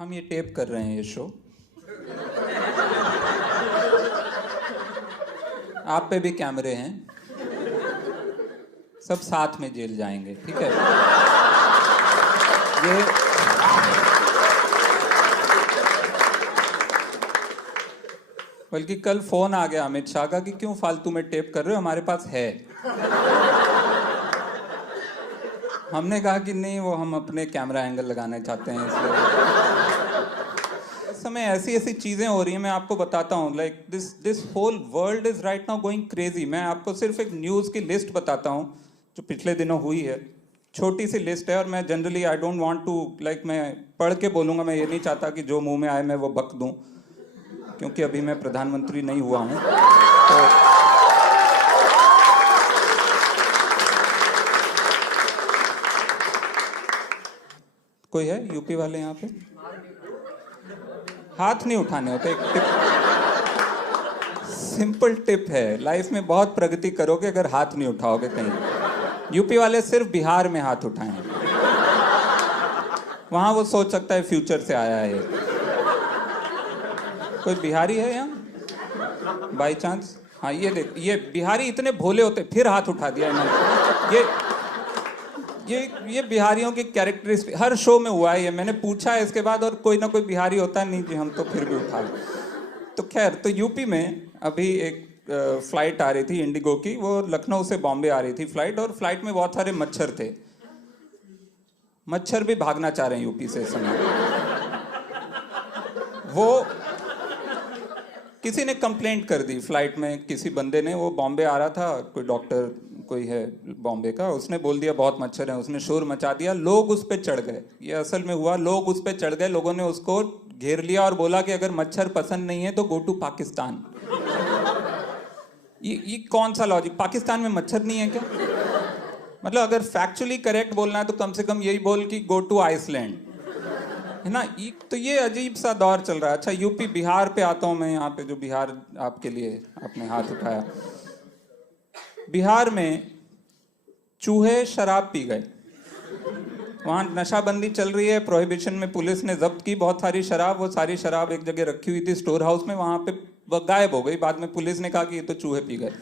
हम ये टेप कर रहे हैं ये शो। आप पे भी कैमरे हैं, सब साथ में जेल जाएंगे, ठीक है? ये बल्कि कल फोन आ गया अमित शाह का कि क्यों फालतू में टेप कर रहे हो, हमारे पास है। हमने कहा कि नहीं, वो हम अपने कैमरा एंगल लगाना चाहते हैं इसलिए। इस समय ऐसी ऐसी चीजें हो रही हैं, मैं आपको बताता हूँ। Like this whole world is right now going crazy. मैं आपको सिर्फ एक न्यूज़ की लिस्ट बताता हूँ जो पिछले दिनों हुई है। छोटी सी लिस्ट है और मैं generally I don't want to like मैं पढ़ के बोलूँगा। मैं ये नहीं चाहता कि जो मुंह में आए मैं वो बक दूँ, क्योंकि अभी मैं प्रधानमंत्री नहीं हुआ हूँ। तो कोई है यूपी वाले यहाँ पे? हाथ नहीं उठाने होते। एक टिप, सिंपल टिप है, लाइफ में बहुत प्रगति करोगे अगर हाथ नहीं उठाओगे कहीं। यूपी वाले सिर्फ बिहार में हाथ उठाए हैं, वहां वो सोच सकता है फ्यूचर से आया है। कोई बिहारी है यहाँ बाई चांस? हाँ, ये देख, ये बिहारी इतने भोले होते, फिर हाथ उठा दिया इन्होंने। ये बिहारियों की कैरेक्टरिस्टिक हर शो में हुआ है। ये मैंने पूछा है इसके बाद, और कोई ना कोई बिहारी होता नहीं जी, हम तो फिर भी उठा लें। तो खैर, तो यूपी में अभी एक फ्लाइट आ रही थी इंडिगो की, वो लखनऊ से बॉम्बे आ रही थी फ्लाइट, और फ्लाइट में बहुत सारे मच्छर थे। मच्छर भी भागना चाह रहे हैं यूपी से इस समय। वो किसी ने कंप्लेंट कर दी फ्लाइट में, किसी बंदे ने, वो बॉम्बे आ रहा था, कोई डॉक्टर कोई है बॉम्बे का, उसने बोल दिया बहुत मच्छर है, उसने शोर मचा दिया, लोग उस पर चढ़ गए। ये असल में हुआ, लोग उस पर चढ़ गए, लोगों ने उसको घेर लिया और बोला कि अगर मच्छर पसंद नहीं है तो गो टू पाकिस्तान। ये कौन सा लॉजिक? पाकिस्तान में मच्छर नहीं है क्या? मतलब अगर फैक्चुअली करेक्ट बोलना है तो कम से कम यही बोल कि गो टू आइसलैंड, है ना? तो ये अजीब सा दौर चल रहा है। अच्छा, यूपी बिहार पे आता हूँ मैं, यहाँ पे जो बिहार आपके लिए आपने हाथ उठाया। बिहार में चूहे शराब पी गए। वहाँ नशाबंदी चल रही है, प्रोहिबिशन में पुलिस ने जब्त की बहुत सारी शराब। वो सारी शराब एक जगह रखी हुई थी स्टोर हाउस में, वहाँ पे गायब हो गई। बाद में पुलिस ने कहा कि ये तो चूहे पी गए।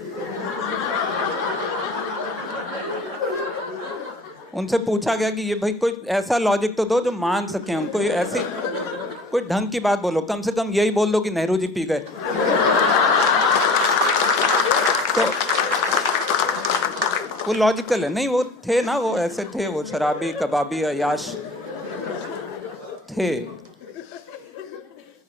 उनसे पूछा गया कि ये भाई कोई ऐसा लॉजिक तो दो जो मान सके हम, कोई ऐसी कोई ढंग की बात बोलो, कम से कम यही बोल दो कि नेहरू जी पी गए। तो वो लॉजिकल है? नहीं, वो थे ना, वो ऐसे थे, वो शराबी कबाबी अयाश थे।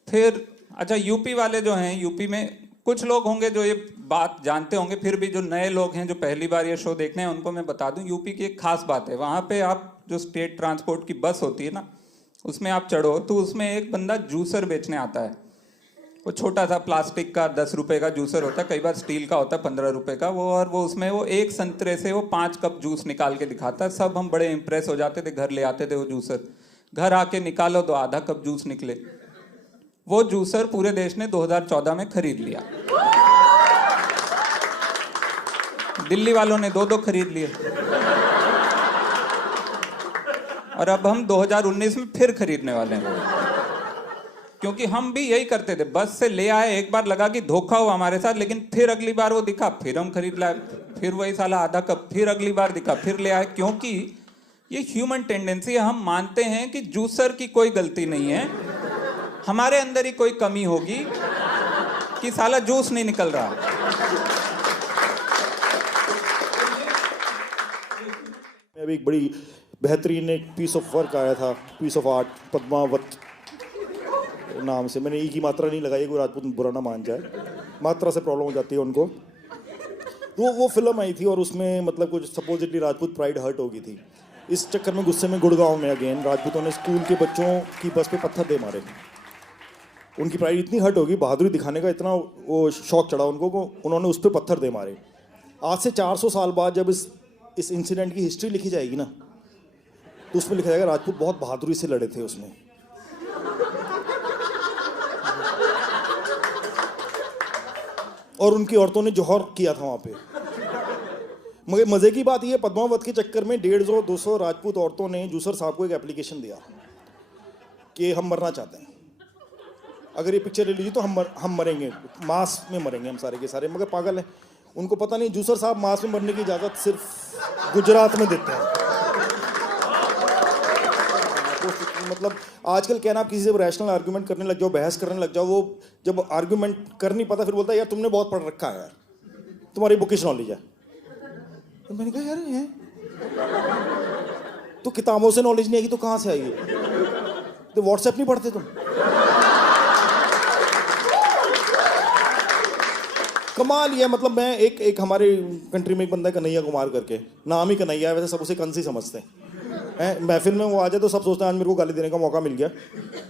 फिर अच्छा, यूपी वाले जो हैं, यूपी में कुछ लोग होंगे जो ये बात जानते होंगे, फिर भी जो नए लोग हैं जो पहली बार ये शो देखने हैं उनको मैं बता दूं, यूपी की एक खास बात है। वहाँ पे आप जो स्टेट ट्रांसपोर्ट की बस होती है ना, उसमें आप चढ़ो तो उसमें एक बंदा जूसर बेचने आता है। वो छोटा सा प्लास्टिक का 10 रुपए का जूसर होता है, कई बार स्टील का होता है 15 रुपए का वो, और वो उसमें वो एक संतरे से वो 5 कप जूस निकाल के दिखाता है। सब हम बड़े इंप्रेस हो जाते थे, घर ले आते थे वो जूसर। घर आके निकालो तो आधा कप जूस निकले। वो जूसर पूरे देश ने 2014 में खरीद लिया। दिल्ली वालों ने 2-2 खरीद लिए, और अब हम 2019 में फिर खरीदने वाले हैं। क्योंकि हम भी यही करते थे, बस से ले आए, एक बार लगा कि धोखा हुआ हमारे साथ, लेकिन फिर अगली बार वो दिखा, फिर हम खरीद लाए, फिर वही साला आधा कप, फिर अगली बार दिखा, फिर ले आए। क्योंकि ये ह्यूमन टेंडेंसी है, हम मानते हैं कि जूसर की कोई गलती नहीं है, हमारे अंदर ही कोई कमी होगी कि साला जूस नहीं निकल रहा। अभी एक बड़ी बेहतरीन एक पीस ऑफ वर्क आया था, पीस ऑफ आर्ट, पद्मावत नाम से। मैंने ई की मात्रा नहीं लगाई, कोई राजपूत बुरा ना मान जाए, मात्रा से प्रॉब्लम हो जाती है उनको। तो वो फिल्म आई थी और उसमें मतलब कुछ सपोजिटली राजपूत प्राइड हर्ट हो गई थी। इस चक्कर में गुस्से में गुड़गांव में अगेन राजपूतों ने स्कूल के बच्चों की बस पे पत्थर दे मारे। उनकी प्राइड इतनी हर्ट होगी, बहादुरी दिखाने का इतना वो शौक चढ़ा उनको को उन्होंने उस पर पत्थर दे मारे। आज से 400 साल बाद जब इस इंसिडेंट की हिस्ट्री लिखी जाएगी ना, तो उसमें लिखा जाएगा राजपूत बहुत बहादुरी से लड़े थे उसमें। और उनकी औरतों ने जौहर किया था वहाँ पे। मगर मज़े की बात ये, पद्मावत के चक्कर में 150-200 राजपूत औरतों ने जूसर साहब को एक एप्लीकेशन दिया कि हम मरना चाहते हैं, अगर ये पिक्चर ले लीजिए तो हम मरेंगे, मास में मरेंगे हम सारे के सारे। मगर पागल है, उनको पता नहीं जूसर साहब मास में मरने की इजाज़त सिर्फ गुजरात में देते हैं। तो मतलब आजकल क्या ना, आप किसी से रैशनल आर्गूमेंट करने लग जाओ, बहस करने लग जाओ, वो जब आर्गूमेंट कर नहीं पाता फिर बोलता है यार तुमने बहुत पढ़ रखा है यार, तुम्हारी बुकिश नॉलेज है। तो मैंने कहा यार है तो किताबों से नॉलेज नहीं आएगी तो कहाँ से आएगी? तो व्हाट्सएप नहीं पढ़ते तुम? कमाल ये, मतलब मैं एक हमारे कंट्री में एक बंदा है कन्हैया कुमार करके, नाम ही कन्हैया है, वैसे सब उसे कंसी समझते हैं। महफिल में वो आ जाए तो सब सोचते हैं आज मेरे को गाली देने का मौका मिल गया,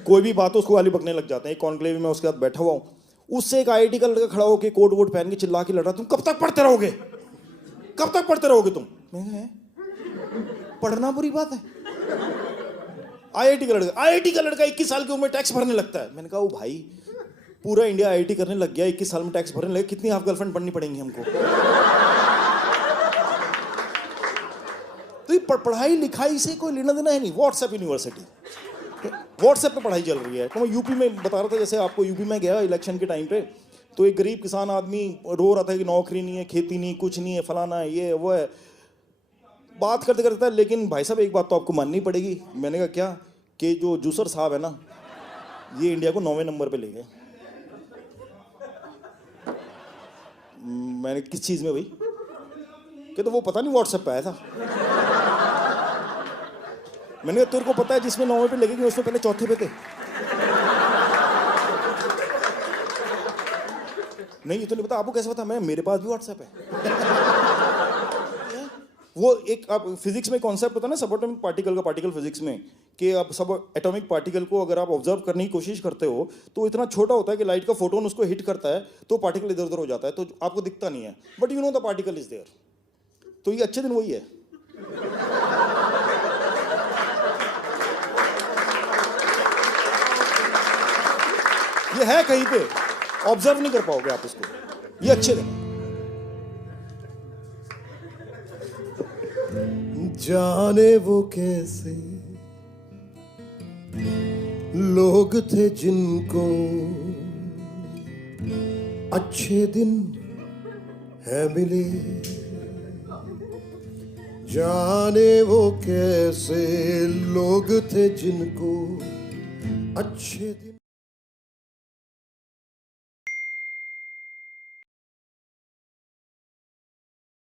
कोई भी बात हो उसको गाली बकने लग जाते हैं। एक कॉन्क्लेव में उसके साथ बैठा हुआ हूँ, उससे एक IIT का लड़का खड़ा होकर कोट वोट पहन के चिल्ला के लड़ा, तुम कब तक पढ़ते रहोगे, कब तक पढ़ते रहोगे तुम? मैं पढ़ना बुरी बात है? IIT का लड़का 21 साल की उम्र में टैक्स भरने लगता है। मैंने कहा ओ भाई, पूरा इंडिया IIT करने लग गया, 21 साल में टैक्स भरने लगे, कितनी हाफ गर्लफ्रेंड पढ़नी पड़ेंगी हमको? तो ये पढ़ाई लिखाई से कोई लेना देना है नहीं। व्हाट्सएप यूनिवर्सिटी, व्हाट्सएप पे पढ़ाई चल रही है। तो मैं यूपी में बता रहा था, जैसे आपको यूपी में गया इलेक्शन के टाइम पे, तो एक गरीब किसान आदमी रो रहा था कि नौकरी नहीं है, खेती नहीं, कुछ नहीं है, फलाना है, ये वो है, बात करते करते, लेकिन भाई साहब एक बात तो आपको माननी पड़ेगी। मैंने कहा क्या, कि जो जूसर साहब है ना, ये इंडिया को 9वें नंबर पे ले गए। मैंने किस चीज़ में भाई? कि तो वो पता नहीं व्हाट्सएप पे आया था। मैंने कहा तेरे को पता है जिसमें 9वें पे लगे उसमें पहले चौथे पे थे? नहीं ये तो नहीं पता। आपको कैसे पता? मेरे पास भी व्हाट्सएप है। वो एक आप फिजिक्स में कॉन्सेप्ट होता है ना, सब एटॉमिक पार्टिकल का, पार्टिकल फिजिक्स में, कि आप सब एटॉमिक पार्टिकल को अगर आप ऑब्जर्व करने की कोशिश करते हो तो इतना छोटा होता है कि लाइट का फोटोन उसको हिट करता है तो पार्टिकल इधर उधर हो जाता है, तो आपको दिखता नहीं है, but you know the particle is there. तो ये अच्छे दिन वही है। ये है कहीं पे, ऑब्जर्व नहीं कर पाओगे आप इसको, ये अच्छे दिन। जाने वो कैसे लोग थे जिनको अच्छे दिन है मिले, जाने वो कैसे लोग थे जिनको अच्छे दिन